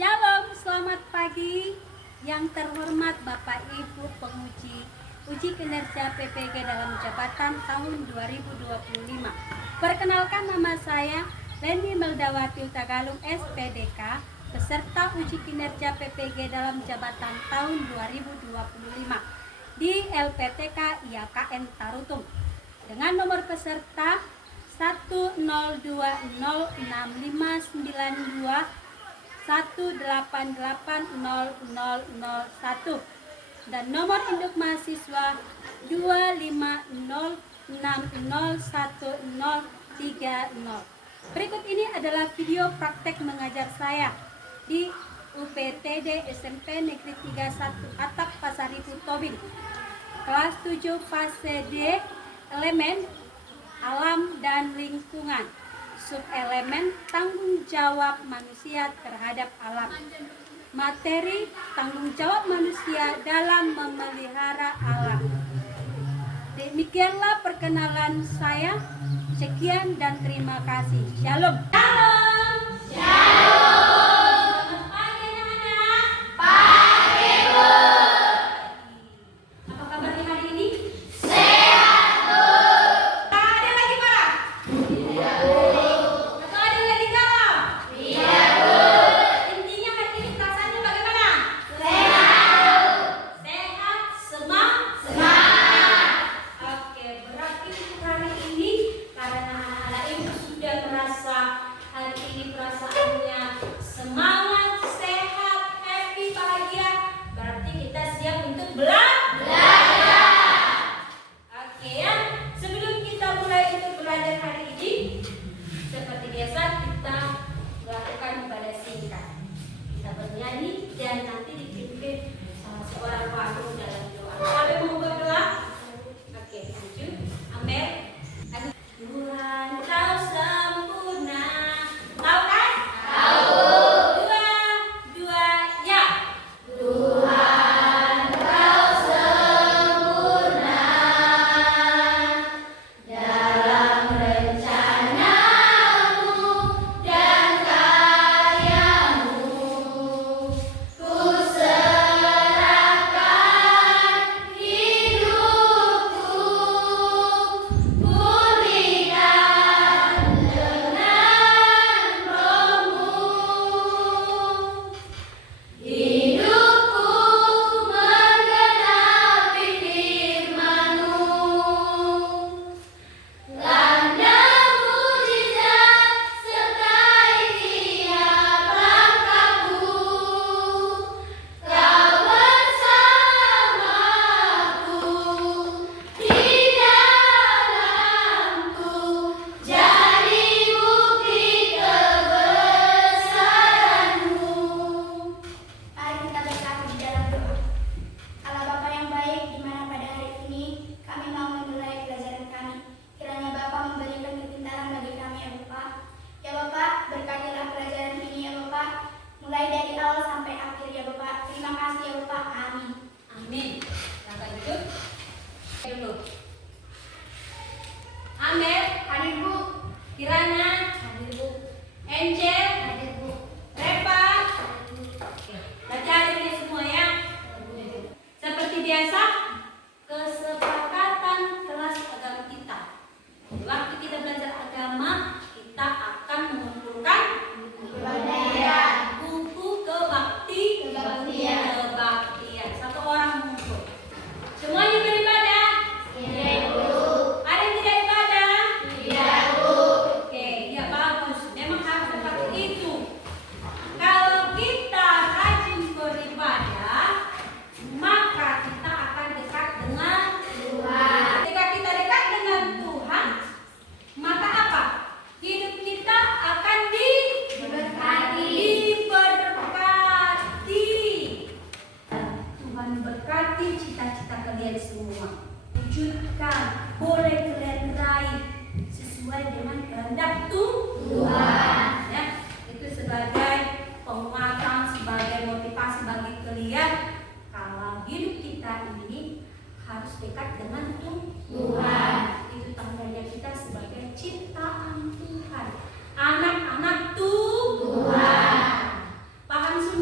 Shalom, selamat pagi. Yang terhormat Bapak Ibu penguji uji kinerja PPG dalam jabatan tahun 2025. Perkenalkan, nama saya Leni Meldawati Utagalung SPDK, peserta uji kinerja PPG dalam jabatan tahun 2025 di LPTK IAKN Tarutung dengan nomor peserta 102065921880001 dan nomor induk mahasiswa 250601030. Berikut ini adalah video praktek mengajar saya di UPTD SMP Negeri 31 Atap Pasaribu Tobing, kelas 7 fase D, elemen alam dan lingkungan, subelemen tanggung jawab manusia terhadap alam. Materi tanggung jawab manusia dalam memelihara alam. Demikianlah perkenalan saya. Sekian dan terima kasih. Shalom. Shalom. Shalom. Selamat pagi anak-anak. Pagi, Bu. Apa kabarnya hari ini? Sehat, Bu. Ada lagi marah? Iya, Bu. Atau ada lagi galau? Iya, Bu. Intinya hari ini perasaannya bagaimana? Sehat. Sehat, semangat. Oke, berarti untuk hari ini karena anak-anak ibu sudah merasa hari ini perasaannya semangat, sehat, happy, bahagia, berarti kita siap untuk belajar. Oke ya, sebelum kita mulai untuk belajar hari ini, seperti biasa kita melakukan ibadah singkat. Kita bernyanyi dan nanti dipimpin seorang wakil dalam doa. Sampai mau berdoa? Oke, lanjut. Amin. Tuhan kau sempurna. Tahu kan? Tahu. Dua, ya. Tuhan kau sempurna dalam rencanamu dan karyamu. Ku serahkan hidupku, pulihkan dengan rohmu. Hidupku menggenapi firman-Mu. Tanda mukjizat sertai tiap langkahku. Kau bersamaku di dalamku, jadi bukti kebesaran-Mu. Mari kita bersatu di dalam doa. Allah Bapa yang baik, di mana pada hari ini kami mau memulai pelajaran kami. Kiranya Bapa memberikan kepintaran bagi kami ya Bapa. Ya Bapa, berkatilah pelajaran ini ya Bapa, mulai dari awal sampai akhir ya Bapa. Terima kasih ya Bapa. Amin. Amin. Langkah duduk dulu. Amin. Hadir Bu. Kirana hadir, Bu. Angel Hadir Bu. Reva. Oke. Berarti hari ini semua ya. Seperti biasa, kesepakatan kelas agama kita. Waktu kita belajar agama, kita akan mengumpulkan buku kebaktian. Satu orang mengumpul. Semuanya beribadah. Ada yang tidak ibadah? Oke, ya bagus. Memang harus seperti itu. Kalau kita rajin beribadah, maka kita akan dekat dengan Tuhan. Ketika kita dekat dengan Tuhan, maka apa? Hidup kita akan diberkati. Tuhan berkati cita-cita kalian semua. Wujudkan, boleh kalian raih sesuai dengan kehendak Tuhan. Ya, itu sebagai penguatan, sebagai motivasi bagi kalian. Kalau hidup kita ini harus dekat dengan Tuhan. Itu tandanya kita sebagai ciptaan Tuhan, anak-anak Tuhan. Paham semua?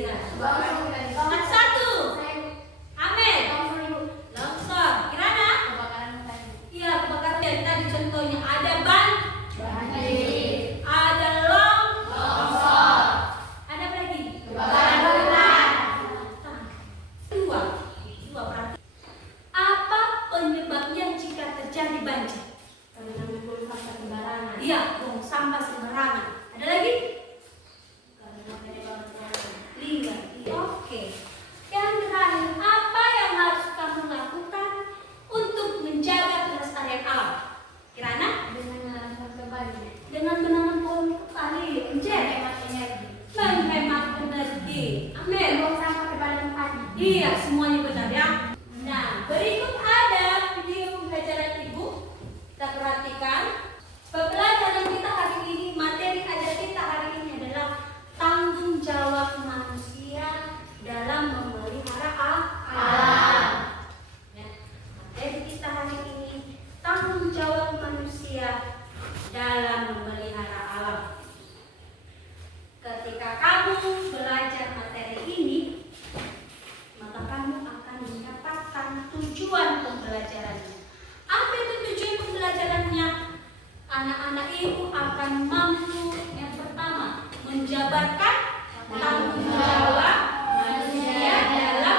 Kirana. Satu. Amel. Longsor. Kirana. Iya, kebakaran. Dari tadi contohnya ada ban. Ada longsor. Ada apa lagi? Dua berarti. Apa penyebabnya jika terjadi banjir? Iya, buang sampah sembarangan. Ada lagi? Limbah. Oke. Yang terakhir, apa yang harus kamu lakukan untuk menjaga kelestarian alam? Kirana? Dengan menanam pohon tali, menghemat energi. Amin. Iya, semuanya benar ya. Nah, berikut ada video pembelajaran ibu. Kita perhatikan. Pembelajaran kita hari ini, materi ajar kita hari ini adalah tanggung jawab manusia dalam memelihara alam. Ya, materi kita hari ini, tanggung jawab manusia dalam memelihara alam. Ketika kamu belajar materi ini, maka kamu akan mendapatkan tujuan pembelajarannya. Apa itu tujuan pembelajarannya? Anak-anak ibu akan mampu yang pertama menjabarkan tanggung jawab manusia dalam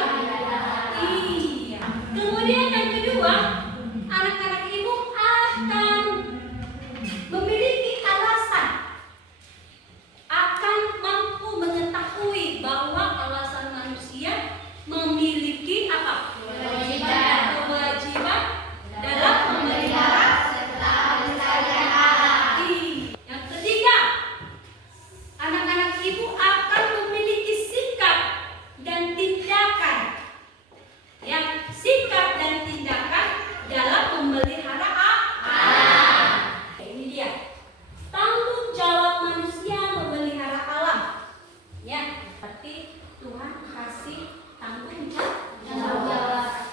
iya. Kemudian yang kedua, anak-anak ibu akan memiliki alasan, akan mampu mengetahui bahwa alasan manusia memiliki apa? Kewajiban dalam memelihara serta melestarikan alam. Yang ketiga, anak-anak ibu akan memiliki sikap dan tindakan. Yang sikap dan tindakan dalam memelihara alam. Ini dia. Tanggung jawab manusia memelihara alam. Ya, berarti Tuhan kasih tanggung jawab.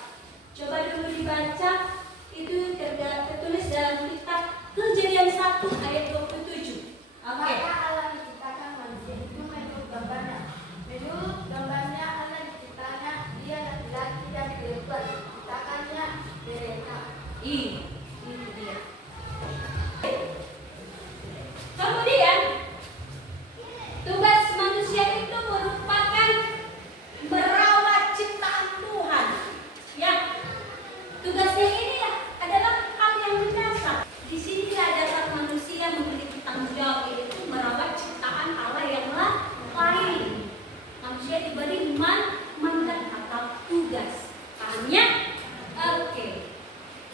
Coba dulu dibaca, itu tertulis dalam kitab Kejadian 1 ayat 27. Oke. Maka Allah menciptakan manusia itu menurut gambarnya. Menurut gambarnya Allah diciptakannya, dia laki-laki dan perempuan. Diciptakannya mereka. Itu dia. Kemudian tugas manusia itu merupakan merawat ciptaan Tuhan. Ya, tugasnya ini adalah hal yang mendasar. Di sini dasar manusia memiliki tanggung jawab, yaitu merawat ciptaan Allah yang lain. Manusia diberi mandat atau tugas. Pahamnya? Oke.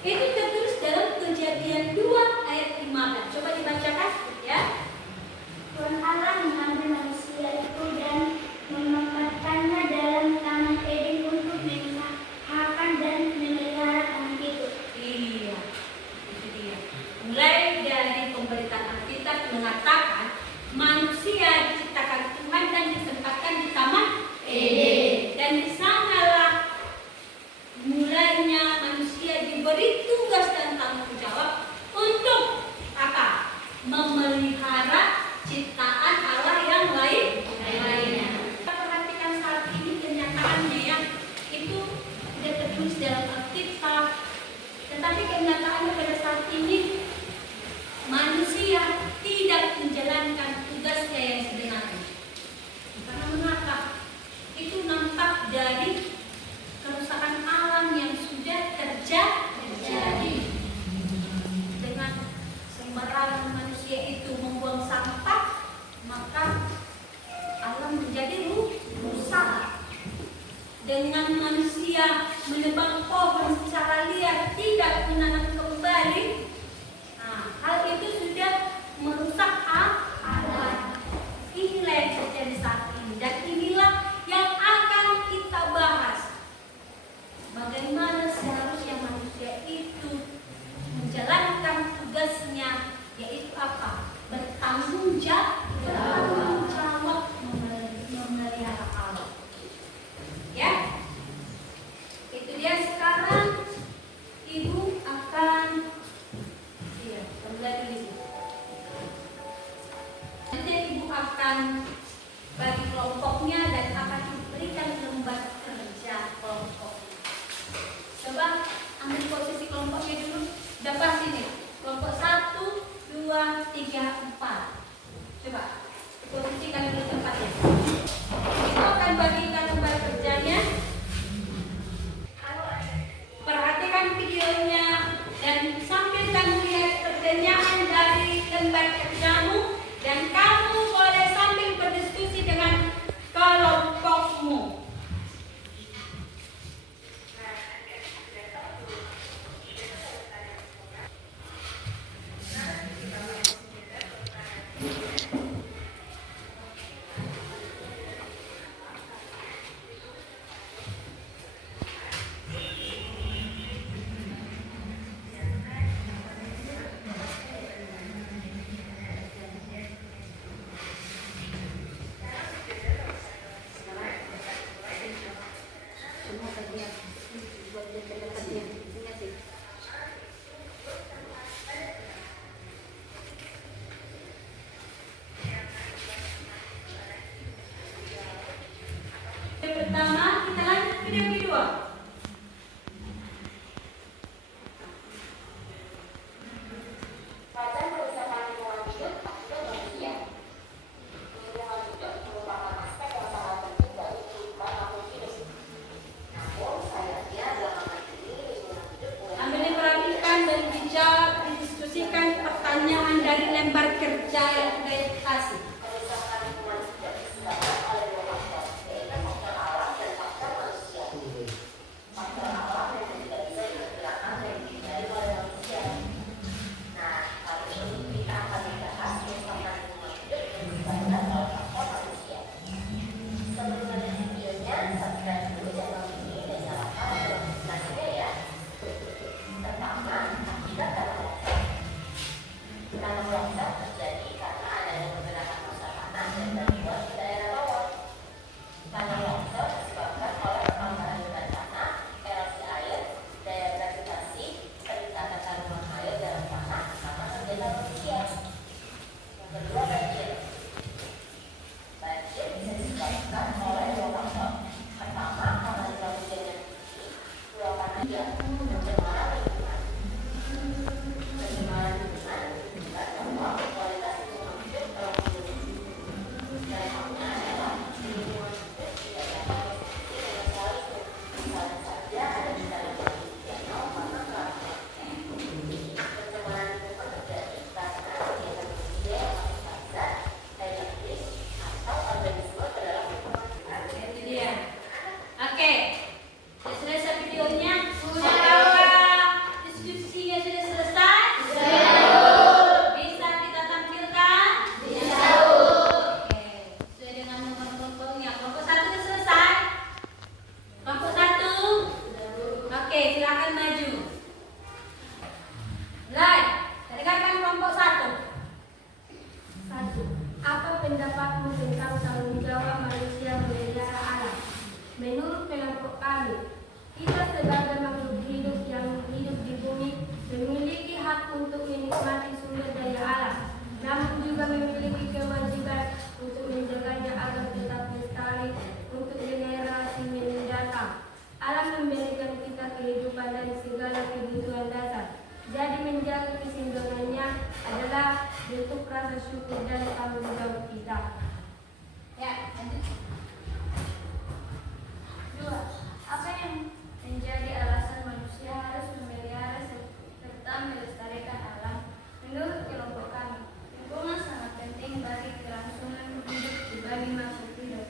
Itu tertulis dalam Kejadian 2 ayat 15. Coba dibacakan ya. Tuhan Allah mengambil manusia itu dan menempatkannya dalam taman Eden untuk mengusahakan dan memelihara taman itu. Iya, itu dia. Mulai dari pemberitaan Alkitab mengatakan manusia diciptakan Tuhan dan ditempatkan di taman Eden. Dan di sanalah mulainya manusia diberi tugas dan tanggung jawab untuk apa? Memelihara ciptaan Allah yang lainnya. Kita perhatikan saat ini kenyataannya ya, itu tidak tertulis dalam Alkitab, tetapi kenyataannya pada saat ini manusia tidak menjalankan tugasnya yang sebenarnya. Karena mengapa? Itu nampak dari kerusakan alam yang sudah terjadi. Dengan sembarangan manusia itu membuang sampah, maka alam menjadi rusak. Dengan manusia menebang pohon secara liar, tidak menanam kembali, hal itu sudah merusak alam. Inilah yang terjadi saat ini, dan inilah yang akan kita bahas. Bagaimana seharusnya manusia itu menjalankan tugasnya, yaitu apa? Bertanggung jawab memelihara alam. Ya, itu dia. Sekarang ibu akan lembar kerja kelompok. Coba ambil posisi kelompoknya dulu. Dapat sini. Kelompok 1, 2, 3, 4. Coba posisikan di tempatnya. Kita akan bagikan lembar kerjanya. Perhatikan videonya dan sambil kamu lihat pertanyaan dari lembar kerjamu, dan kamu boleh sambil berdiskusi dengan kelompokmu. Pertama, kita lanjut video kedua. Pada kerusakan lingkungan hidup akibat manusia. Lingkungan hidup merupakan aspek yang sangat penting dari kehidupan makhluk hidup. Namun, sayangnya belakangan ini lingkungan hidup mulai Ambil diperhatikan dan dijawab, didiskusikan pertanyaan dari lembar kerja yang sudah dikasih. kerusakan lingkungan hidup disebabkan oleh dua faktor, yaitu faktor alam dan faktor manusia. Faktor alam yang tidak bisa diperkirakan dan dihindari oleh manusia. Nah, kali ini kita akan membahas kerusakan lingkungan hidup yang disebabkan oleh faktor manusia. Sebelum lanjut videonya, subscribe dulu channel ini dan nyalakan lonceng notifikasinya ya. Pertama, akibat tanah longsor. Tanah longsor terjadi karena adanya pergerakan massa tanah yang terbuat di daerah bawah. Tanah longsor disebabkan oleh perputaran beban tanah, erosi air, daya gravitasi, peningkatan kandungan air dalam tanah, sama kegiatan manusia. Yang kedua, banjir. Banjir bisa disebabkan oleh dua faktor. Pertama, karena curah hujan yang tinggi, luapan air, pencemaran lingkungan. Pencemaran lingkungan menyebabkan bahwa kualitas lingkungan hidup orang menurun. Dampaknya adalah lingkungan hidup tidak dapat berfungsi dengan seharusnya. Misalnya saja ada misalnya danau karena keramaian. Pencemaran lingkungan terjadi karena kegiatan manusia yang memasukkan zat, elektris, atau organisme ke dalam lingkungan. Itu dia. Oke. Sudah selesai videonya? Apakah diskusinya sudah selesai? Bisa kita tampilkan? Oke. Sesuai dengan nomor kelompoknya. Kelompok 1 sudah selesai? Kelompok 1? Oke, silakan maju. Mulai. Dengarkan kelompok 1. 1. Apa pendapatmu tentang tanggung jawab manusia memelihara alam? Menurut kelompok kami, kita sebagai makhluk hidup yang hidup di bumi memiliki hak untuk menikmati sumber daya alam, namun juga memiliki kewajiban untuk menjaganya agar tetap lestari untuk generasi mendatang. Alam memberikan kita kehidupan dan segala kebutuhan dasar. Jadi menjaga keseimbangannya adalah bentuk rasa syukur dan tanggung jawab kita. Ya, lanjut. 2. Apa yang menjadi alasan manusia harus memelihara serta melestarikan alam? Menurut kelompok kami, lingkungan sangat penting bagi kelangsungan hidup bagi makhluk hidup.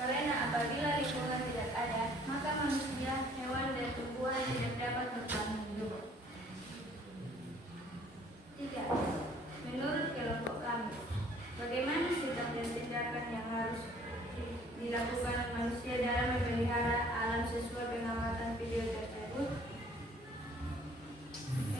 Karena apabila lingkungan tidak ada, maka manusia, hewan, dan tumbuhan tidak dapat bertahan hidup. 3. Menurut kelompok kami, bagaimana sikap dan tindakan yang harus dilakukan manusia dalam memelihara alam sesuai pengamatan video tersebut?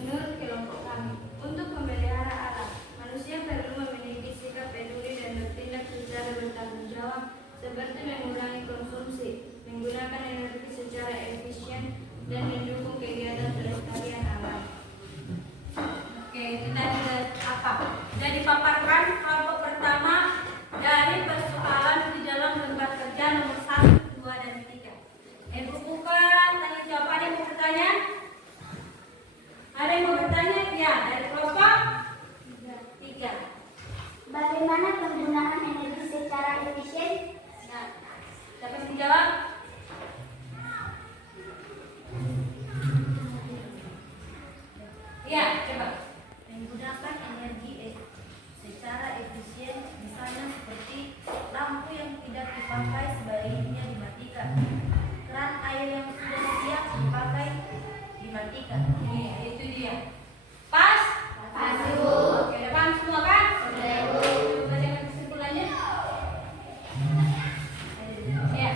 Menurut kelompok kami, untuk memelihara alam, manusia perlu memiliki sikap peduli dan bertindak secara bertanggung jawab, seperti mengurangi konsumsi, menggunakan energi secara efisien, dan mendukung kegiatan pelestarian alam. Oke, kita sudah dipaparkan kelompok pertama dari persoalan di dalam lembar kerja nomor 1, 2, dan 3. baiknya dimatikan. Keran air yang sudah siap dipakai dimatikan. Iya, itu dia. Pas? Pas, Bu. Oke, udah paham semua kan? Udah, Bu. Bagaimana kesimpulannya? Ya.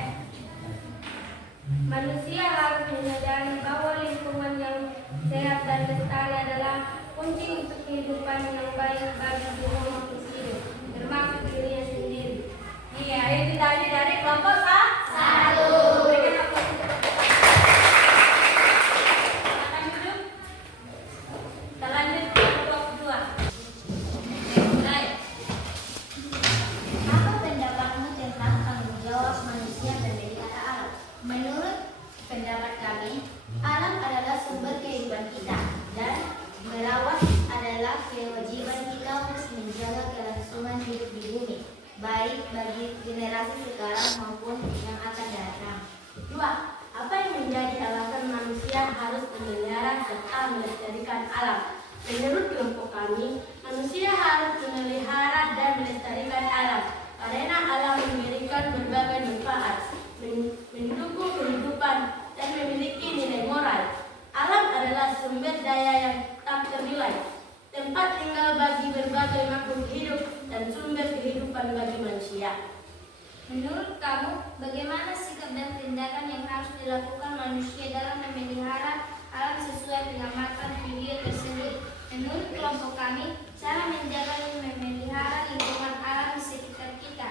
Manusia harus menyadari bahwa lingkungan yang sehat dan lestari adalah kunci untuk kehidupan yang baik bagi semua makhluk hidup, termasuk dirinya sendiri. Iya, itu tadi dari kelompok satu. Berikan aplaus untuk kelompok satu. Silakan duduk. Kita lanjut ke kelompok kedua. Oke, mulai. Apa pendapatmu tentang tanggung jawab manusia memelihara alam? Menurut pendapat kami, alam adalah sumber kehidupan kita dan merawat adalah kewajiban kita untuk menjaga kelangsungan hidup di bumi, baik bagi generasi sekarang maupun yang akan datang. 2. Apa yang menjadi alasan manusia harus memelihara serta melestarikan alam? Menurut kelompok kami, manusia harus memelihara dan melestarikan alam karena alam memberikan berbagai manfaat, mendukung kehidupan dan memiliki nilai moral. Alam adalah sumber daya yang tak ternilai, tempat tinggal bagi berbagai makhluk hidup dan sumber kehidupan bagi manusia. Menurut kamu, bagaimana sikap dan tindakan yang harus dilakukan manusia dalam memelihara alam sesuai pengamatan video tersebut? Menurut kelompok kami, cara menjaga dan memelihara lingkungan alam di sekitar kita.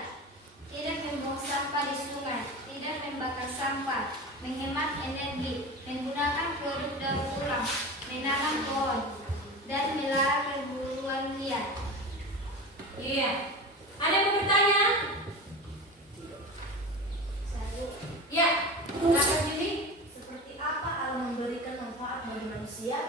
Tidak membuang sampah di sungai, tidak membakar sampah, menghemat energi, menggunakan produk daur ulang, menanam pohon, dan melarang perburuan liar. Iya. Ada yang mau bertanya? Ya, silakan Juli. Seperti apa alam memberikan manfaat bagi manusia?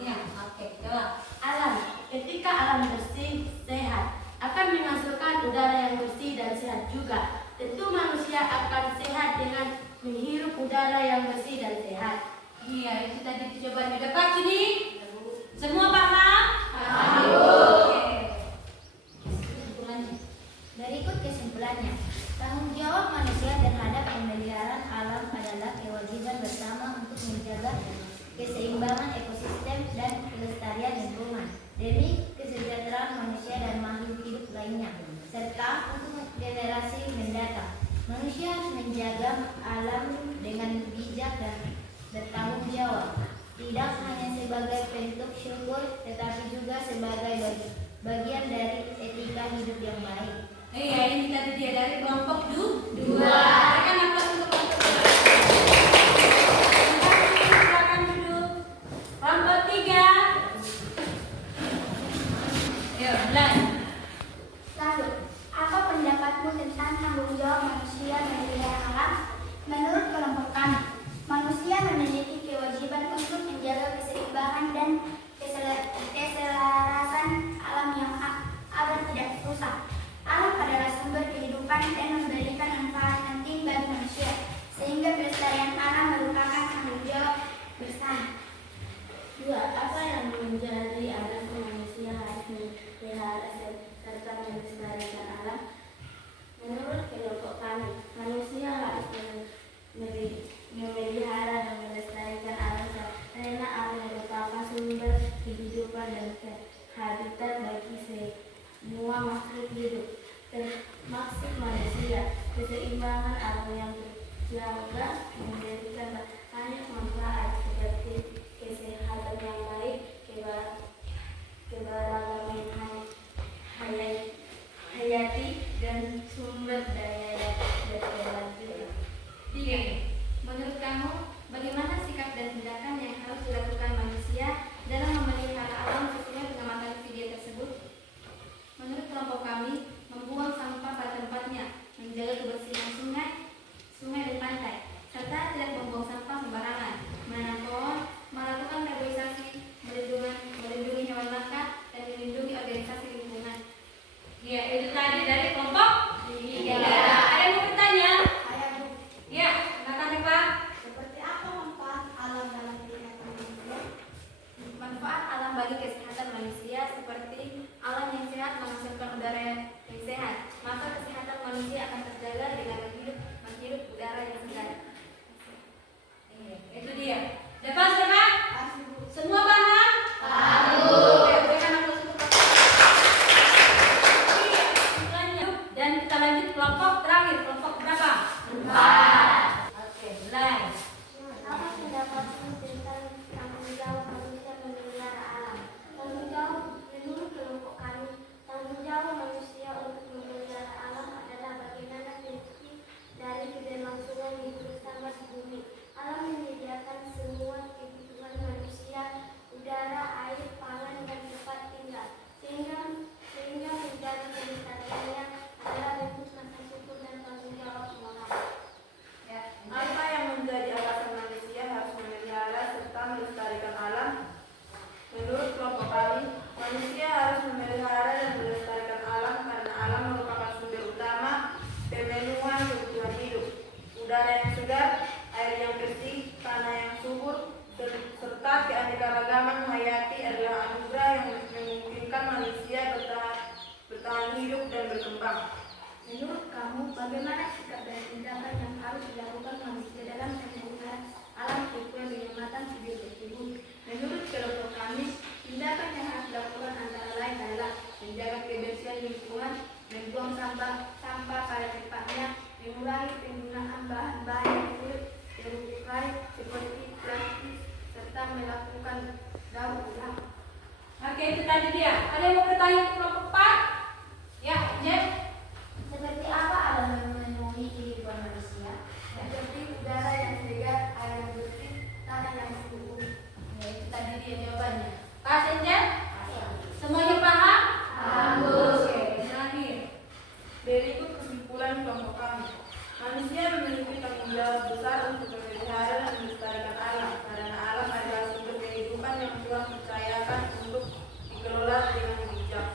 Ya, oke, jawab. Alam, ketika alam bersih, sehat, akan menghasilkan udara yang bersih dan sehat juga. Tentu manusia akan sehat dengan menghirup udara yang bersih dan sehat. Iya, itu tadi jawabannya. Udah Pak Juni? Semua paham? Paham. Oke. Kesimpulannya. Berikut kesimpulannya, tanggung jawab manusia terhadap pemeliharaan alam adalah kewajiban bersama untuk menjaga keseimbangan ekosistem dan kelestarian lingkungan demi kesejahteraan manusia dan makhluk hidup lainnya, serta untuk generasi mendatang. Manusia harus menjaga alam dengan bijak dan bertanggung jawab, tidak hanya sebagai bentuk syukur, tetapi juga sebagai bagian dari etika hidup yang baik. Iya, ini tadi dia dari kelompok dua. Berikan aplaus untuk kelompok dua. Silakan duduk. Kelompok 3. Yuk, mulai. Lalu, apa pendapatmu tentang tanggung jawab manusia memelihara alam? Menurut kelompok kami, manusia memiliki kewajiban untuk menjaga keseimbangan dan keselarasan alam yang agar tidak rusak. Alam adalah sumber kehidupan dan memberikan manfaat penting bagi manusia, sehingga pelestarian alam merupakan tanggung jawab bersama. 2. Apa yang menjadi alasan manusia harus memelihara serta melestarikan alam? Menurut kelompok kami, manusia harus memelihara dan melestarikan alam karena alam merupakan sumber kehidupan dan habitat bagi semua makhluk hidup, termasuk manusia. Keseimbangan alam yang terjaga memberikan banyak manfaat seperti kesehatan yang baik, keberagaman hayati, dan sumber daya yang berkelanjutan. 3. Menurut kamu, bagaimana sikap dan tindakan yang harus dilakukan manusia dalam memelihara alam sesuai pengamatan video tersebut? Menurut kelompok kami, membuang sampah pada tempatnya, menjaga kebersihan sungai dan pantai, serta tidak membuang sampah sembarangan, menanam pohon, melakukan reboisasi, melindungi hewan langka, dan melindungi organisasi lingkungan. Ya, itu tadi dari kelompok 3. Ada yang mau bertanya? Saya Bu, Ya, silakan Pak. seperti apa manfaat alam dalam kehidupan manusia? Manfaat alam bagi kesehatan manusia seperti alam yang sehat menghasilkan udara yang sehat, maka kesehatan manusia akan terjaga dengan hidup udara yang segar, air yang bersih, tanah yang subur, serta keanekaragaman hayati adalah anugerah yang memungkinkan manusia bertahan hidup dan berkembang. Menurut kamu, bagaimana sikap dan tindakan yang harus dilakukan manusia dalam penggunaan alam sesuai penyelamatan video tersebut? Menurut kelompok kami, tindakan yang harus dilakukan antara lain adalah menjaga kebersihan lingkungan, membuang sampah pada tempatnya, mengurangi penggunaan bahan-bahan yang sulit terurai seperti plastik, serta melakukan daur ulang. Oke, itu tadi dia. Ada yang mau bertanya untuk kelompok 4? Ya, Jen. Seperti apa alam yang memenuhi kehidupan manusia? Seperti udara yang segar, air yang bersih, tanah yang subur. Ya, itu tadi dia jawabannya. Pak Senja? Semuanya paham? Paham, Bu. Oke, terakhir. Berikut kesimpulan kelompok kami. Manusia memiliki tanggung jawab besar untuk memelihara dan melestarikan alam, karena alam adalah sumber kehidupan yang Tuhan percayakan untuk dikelola dengan bijak.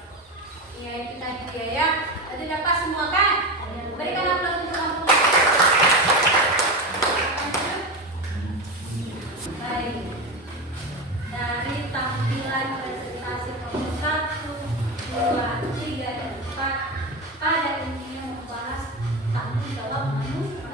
Iya, itu tadi dia ya. Tadi dapat semua kan? Berikan aplaus untuk kamu. Baik. Dari tampilan presentasi kelompok 1, 2, 3, dan 4 pada intinya membahas tanggung jawab manusia